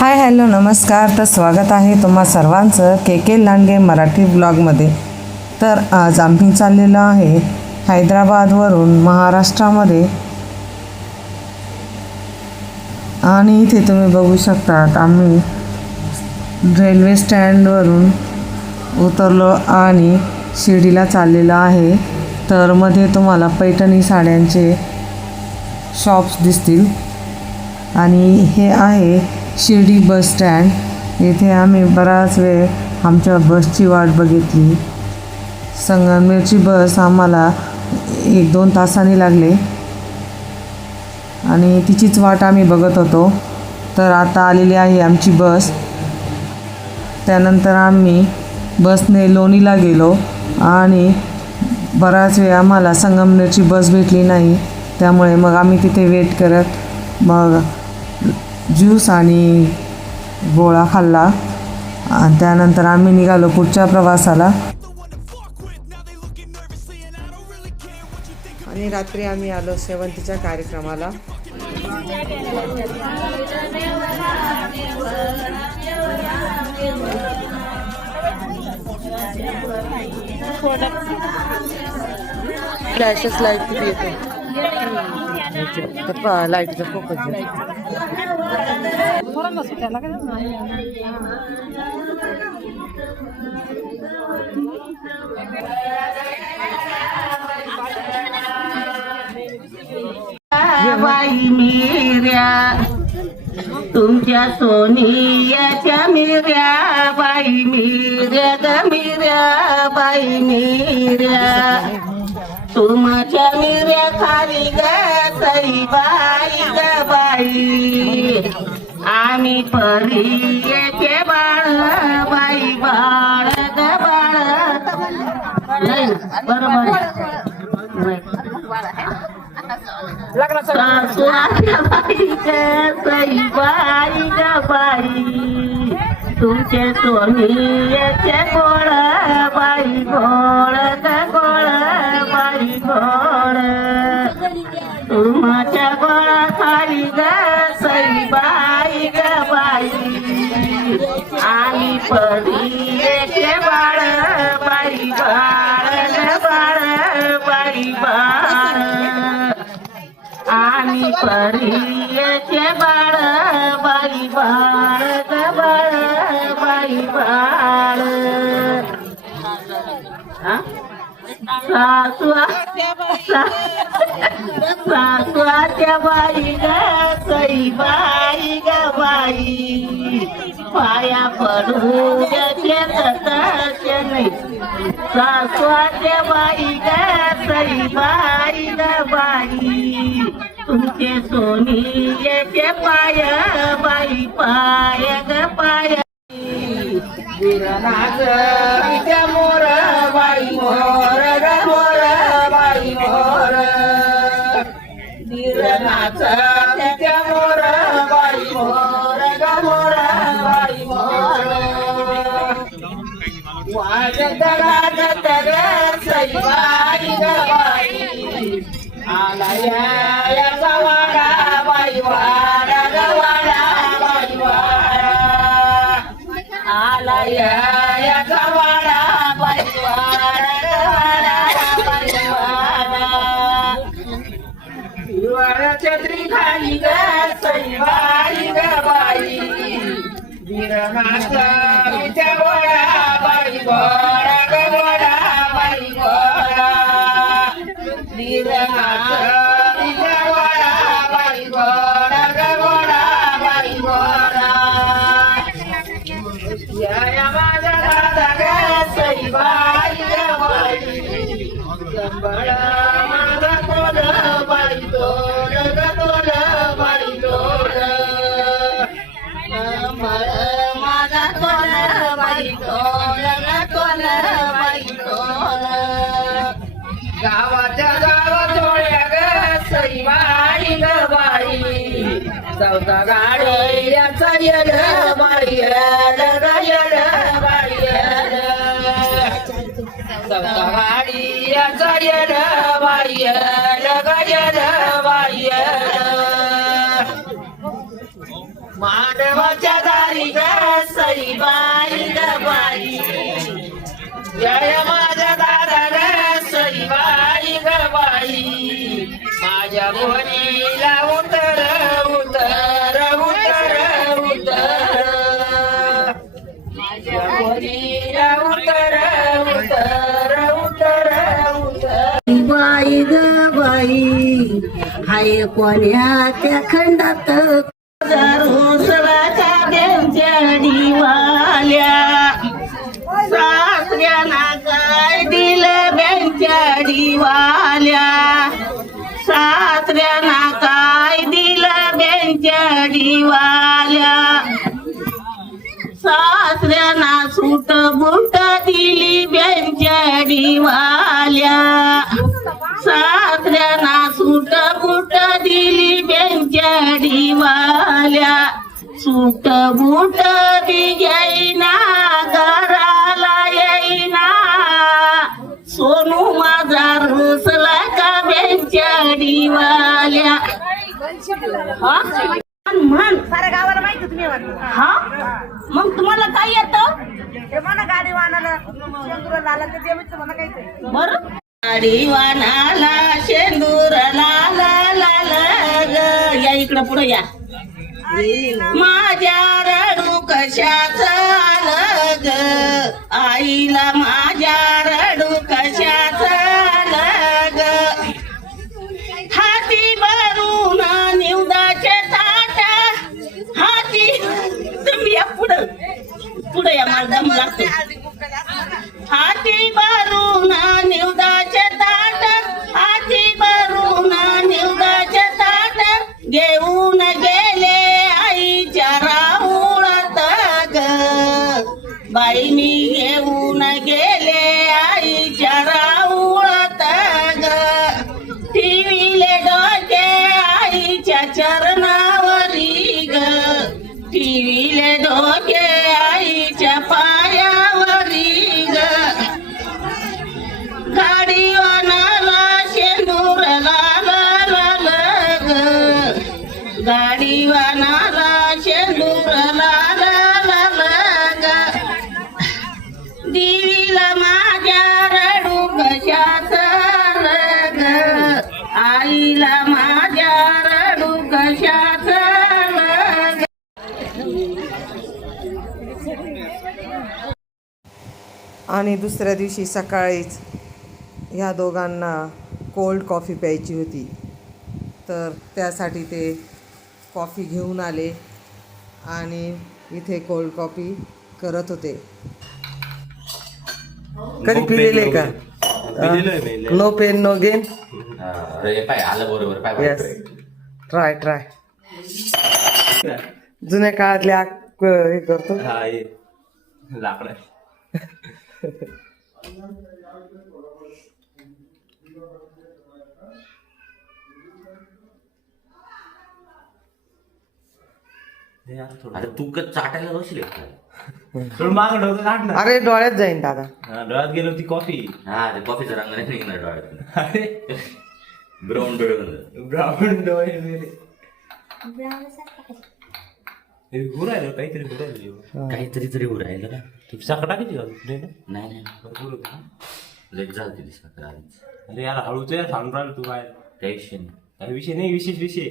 Hi hello नमस्कार. तर स्वागत आहे तुम्हा सर्वांचं के लांडगे मराठी ब्लॉगमध्ये. तर आज आम्ही चाललेलो आहे हैदराबादवरून महाराष्ट्रामध्ये आणि इथे तुम्ही बघू शकतात आम्ही रेल्वे स्टँडवरून उतरलो आणि शिर्डीला चाललेलो आहे. तर मध्ये तुम्हाला पैठणी साड्यांचे शॉप्स दिसतील आणि हे आहे शिर्डी बस स्टँड. येथे आम्ही बराच वेळ आमच्या बसची वाट बघितली. संगमनेरची बस आम्हाला 1-2 तासांनी लागले आणि तिचीच वाट आम्ही बघत होतो. तर आता आलेली आहे आमची बस. त्यानंतर आम्ही बसने लोणीला गेलो आणि बराच वेळ आम्हाला संगमनेरची बस भेटली नाही. त्यामुळे मग आम्ही तिथे वेट करत मग ज्यूस आणि गोळा खाल्ला आणि त्यानंतर आम्ही निघालो पुढच्या प्रवासाला. आणि रात्री आम्ही आलो शेवंतीच्या कार्यक्रमाला. फ्लॅशेस लाईट किती येते लाईटचा फोकस बाई मिऱ्या तुमच्या सोनियाच्या मिऱ्या बाई मिऱ्या ग मिऱ्या बाई मिऱ्या तुमच्या मिऱ्या खाली ग सई बाई ग बाई आम्ही परीचे बाळ बाई बाळ ग बाळ बरोबर सासूच्या बाई ग सई बाई ग बाई तुमचे सोनियाचे गोळ बाई गोळ ग गोळ बाई गोळ तुमच्या गोळा खाली ग सई बाई ग बाई आम्ही परीचे बाळ बाई बाळ ग बाळ बाई बाळ आम्ही परीचे बाळ बाई बाळ ग बाळ बाई बाळ सासूच्या बाई ग सई बाई ग बाई पाया पडू देते नाही सासूच्या बाई ग सई बाई ग बाई तुमचे सोनियाचे पाय बाई पाय ग पाय नाच मोर बाई मोर ग मोर बाई मोर नाच मोर बाई मोर ग मोर बाई मोर वाजत गाजत ग सई बाई ग बाई आलाया गवाडा बाई वाडा गवाडा बाई वाडा आलाया गवाडा बाई वाडा गवाडा बाई वाडा हिवाळा छत्री खाली ग सई बाई ग बाई वीरनाथ विच्या वडा बाई घोडा ग घोडा बाई घोडा वीरनाथ विच्या वडा बाई घोडा ग घोडा बाई घोडा या माझा दादा ग सई बाई ग बाई कंबळ माझा तोल बाई तोल ग तोल बाई तोल माझा तोल बाई तोल ग तोल बाई तोल गावाच्या गावात जोड्या ग सई बाई ग बाई चौथा गाडी याचा येड बाई येड ग येड बाई येड चौथा गाडी याचा येड बाई येड ग येड बाई येड माधवाच्या दारी ग सईबाई ग बाई जय माझ्या दादा ग सईबाई ग बाई माझ्या मोहनीला उतर उतर उतर उतर माझ्या मोहनीला उतर उतर उतर उतर बाई ग बाई हाय कोण्या त्या खंडात रोसलाच्या देवच्या दिवाल्या सासऱ्याना काय दिलं बेंच्या दिवाल्या सासऱ्याना काय दिलं बेंच्या दिवाल्या सासऱ्याना सूट बुट दिली बेंच्या दिवाल्या सासऱ्याना सूट बुट दिली बेंच्या दिवाल्या सूट बुट बी येईना घराला येईना सोनू माझा रुसला का बेंच्या दिवाल्या हा म्हण साऱ्या गावाला माहिती तुम्ही हा मग तुम्हाला काय येतं ते म्हणा गाडी वाहनाला शेंदुराला आला ते देवीचं म्हणा काही बर गाडीवानाला शेंदूर लाला लाला ग या इकडं पुढे या माझ्या रडू कशाच आलं ग आईला माझ्या रडू कशाच आलं ग हाती भरून निवदाचे ताट हाती तुम्ही या पुढं पुढे या मला दम लागतो हाती भरून निवदाचे ताट हाती भरून निवदाचे ताट घेऊन गेले आईच्या राहुळात ग बाईनी घेऊन गेले आईच्या राहुळात ग ठेविले डोके आईच्या चरणावरी ग ठेविले डोके आईच्या पायावरी ग गाडीवानाला शेंदूर लाला लाला ग गाडीवानाला शेंदूर लाला लाला ग देवीला माझ्या रडू कशाच ग आईला माझ्या रडू कशाच ग आणि दुसऱ्या दिवशी सकाळीच ह्या दोघांना कोल्ड कॉफी प्यायची होती, तर त्यासाठी ते कॉफी घेऊन आले आणि इथे कोल्ड कॉफी करत होते. कधी पिलेले का? No pain no gain. पाय आलं बरोबर पाय येस, ट्राय जुन्या काळातले हे करतो. हा ये लाकडं आता तू चाटायला बसले माग डोकं काढ ना. अरे डोळ्यात जाईन दादा. डोळ्यात गेलो ती कॉफी. हा ते कॉफीचा रंग नाही निघणार डोळ्यात. ब्राऊन डोळे ब्राऊन डोळे मेरे. हे घुरायला काहीतरी घुरायला काहीतरी तरी उरायला ना. तू साखर टाकायची का? नाही नाही भरपूर होतं. लेट झाली ती साखर आधीच. अरे यार हळूच यार सांगून राहिलो तू काय काही विषय नाही. काही विषय नाही विशेष विषय.